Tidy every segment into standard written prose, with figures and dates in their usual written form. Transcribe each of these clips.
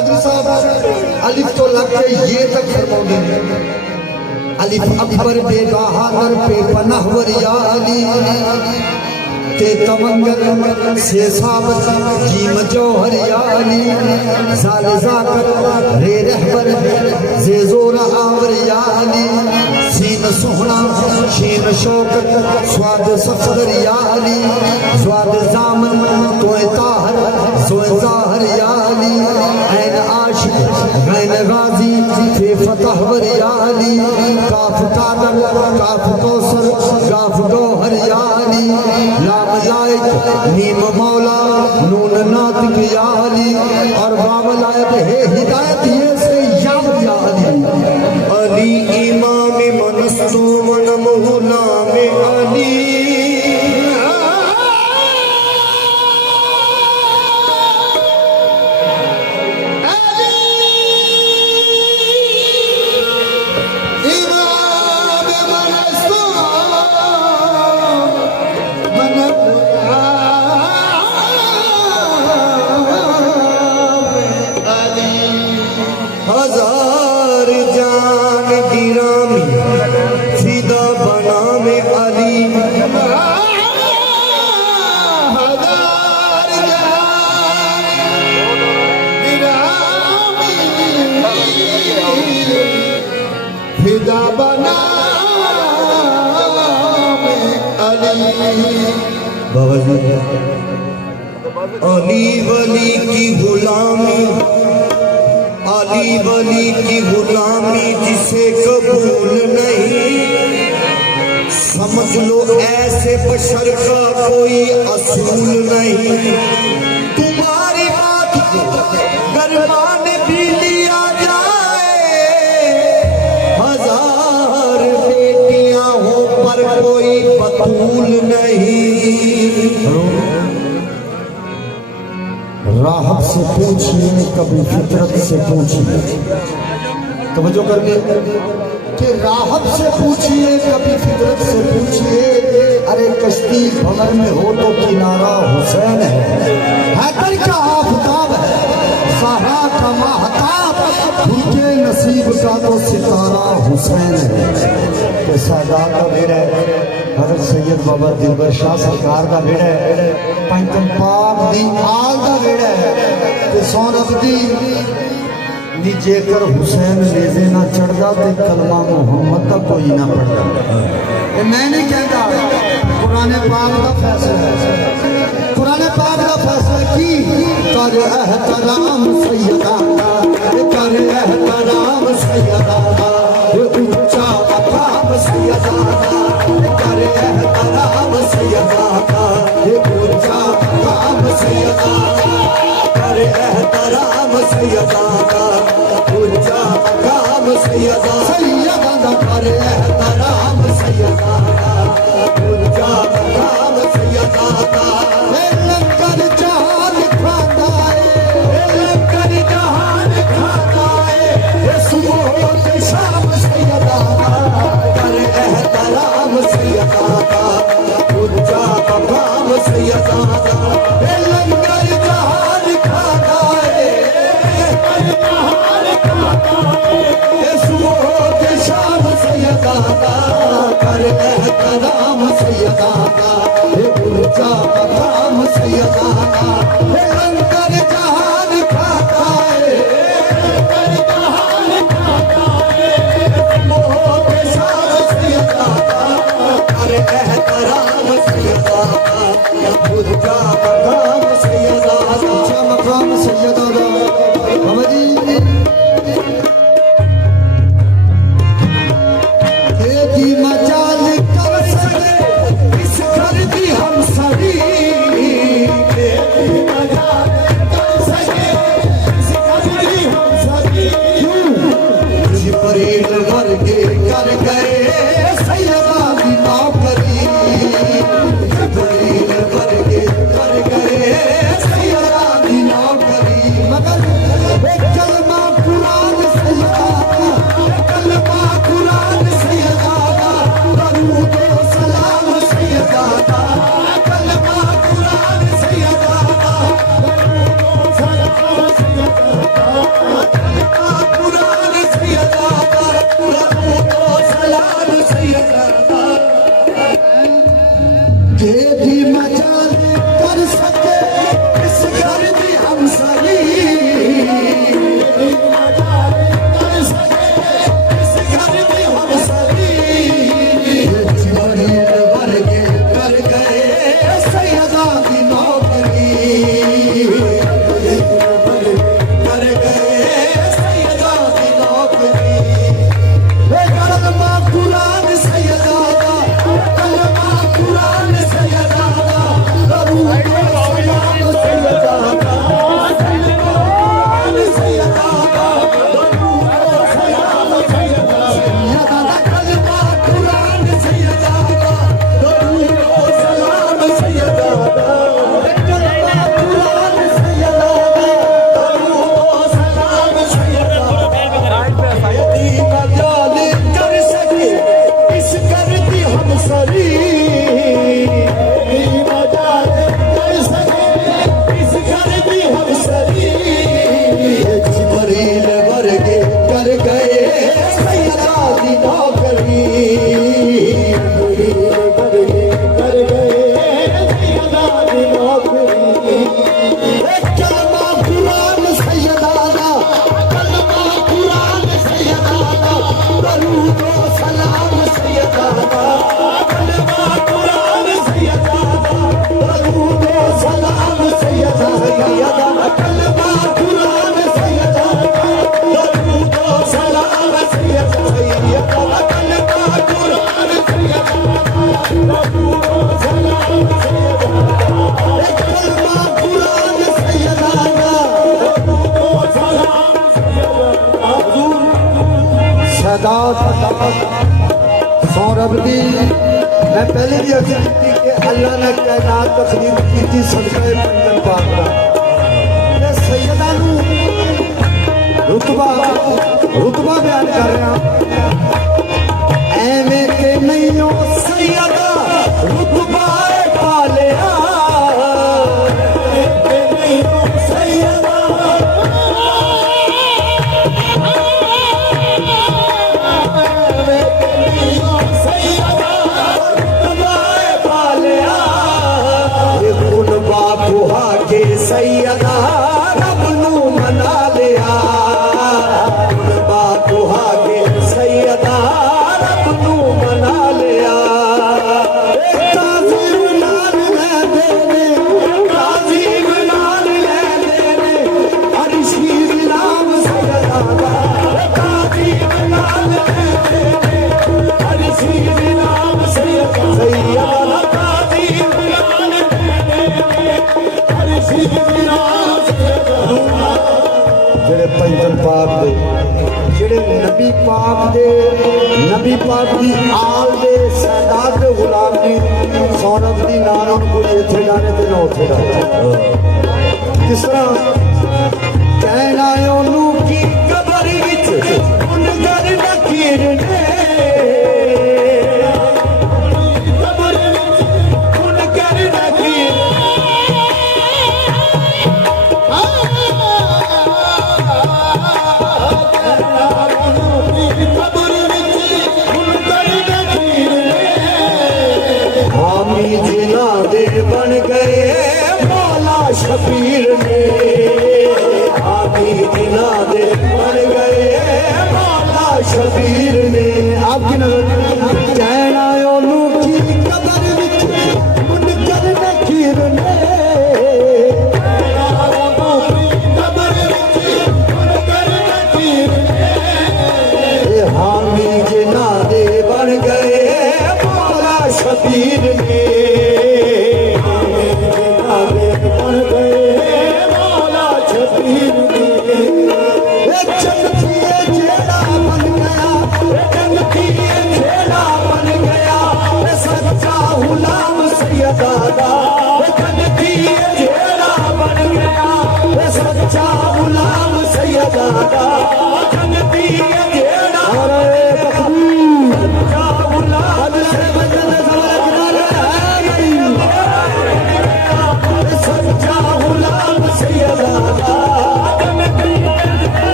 कादरी साहब अलिफ तो लगते ये तक फरमाते हैं अलिफ अकबर बेगाहा दर पे पनाह वरिया अली ते तमंगल से साबत जीम जौहर या अली साल जाकर रे रहबर जे जोर आवर या अली सीन सुहना शीन शौकत स्वाद सफदर या अली स्वाद जामन तोए ताहर सोए जाहर या अली ऐन आशिक गैन गाजी फे फतहवर या अली काफ कादर काफ कौसर काफ गौहर या अली लाम लायक नीम मौला नून नातिक या अली और बाबल आयत है हिदायत ये से याद या अली अली इमाम मनस्तु मन मौला में अली अली वली की गुलामी अली वली की गुलामी जिसे कबूल नहीं समझ लो ऐसे बशर का कोई असूल नहीं तुम्हारी बात को गरमान भी लिया जाए हजार बेटियां हो पर कोई बतूल नहीं राहब से पूछिए कभी फितरत से पूछिए तवज्जो करके कि राहब से पूछिए कभी फितरत से पूछिए अरे कश्ती भंवर में हो तो किनारा हुसैन है हैदर का आफताब है सहारा का महताब उनके नसीब का तो सितारा हुसैन है कि सादात का बेड़ा है हज़रत सैयद बाबा दिलबर शाह सरकार का बेड़ा है पैंतम पाक दी आल का बेड़ा है कि सौरभ दी नी जेकर हुसैन लेजे ना चढ़दा ते कलमा मोहम्मद का कोई ना पढ़दा ये मैं नहीं कहता कुरान पाक का फैसला है कुरान पाक का फैसला की कर एहतराम सैयदा कर एहतराम सैयदा ये ऊंचा मकाम सैयदा कर एहतराम सैयदा ये ऊंचा मकाम सैयदा कर एहतराम सैयदा ऊंचा मकाम सैयदा सैयदा कर एहतराम सैयदा ऊंचा मकाम सैयदा लंगर जहान खाता है लंगर जहान खाता है सुबह से शाम सैयदा कर एहतराम सैयदा ऊंचा मकाम सैयदा लंगर जहान खाता है सुबह से शाम सैयदा कर एहतराम सैयदा ऊंचा मकाम सैयदा लंगर जहान खाता है कर एहतराम सैयदा ऊंचा मकाम सैयदा ऊंचा मकाम सैयदा हमारी मजाल कर सके इस घर की हम सभी मजाल सदात सौरभ दी मैं पहले भी अर्ज की कि अल्लाह ने कायनात तखलीक की थी सदका पंजन पाक का सैयदा रुतबा बयान कर रहा एवें के नहीं हो सैयदा रुतबा पा लिया सैयदा रब नू मना लिया बातुहा के सैयदा रब नू मना लिया ताज़ीम नाल ले देने ताज़ीम नाल ले देने अरशी नाम सैयदा ताज़ीम नाल ले देने अरशी नाम सैयदा ताज़ीम नाल ले देने जेड़े पंजन पाक दे जेड़े नबी पाक दी आल दे सैदात दे गुलाम दी सौरभ दी नाल कोई इत्थे जाने ते ना उत्थे जाने किस तरह कहना है ओनू की कबर विच उन घर नकीर ने कबर विच उन घर नकीर जिना दे बन गए मौला शबीर ने आमी जिना दे बन गए मौला शबीर ने आपकी नजर कहना ओनू की कबर विच मुनकर नकीर ने कबर विच मुनकर नकीर ने हामी जिना दे बन गए मौला शबीर ने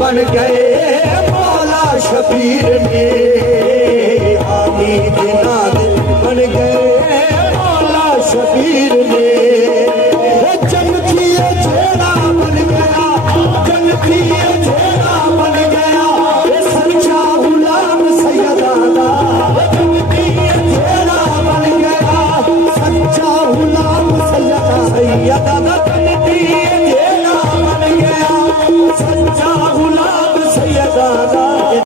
बन गए मौला शबीर ने हामी जिना दे बन गए मौला शबीर ने